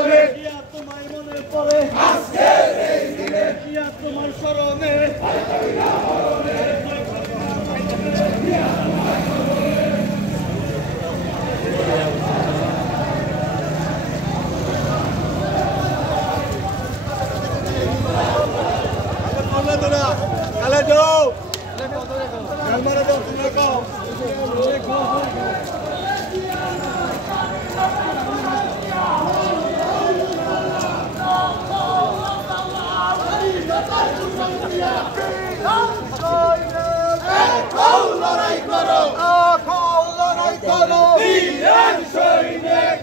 করে তোমার মনে পড়ে আজকের এই দিনে তোমার স্মরণে কালে যাও ক্যামেরা দাও তোমরা কাও লড়াই করো লড়াই করো বীর সৈনিক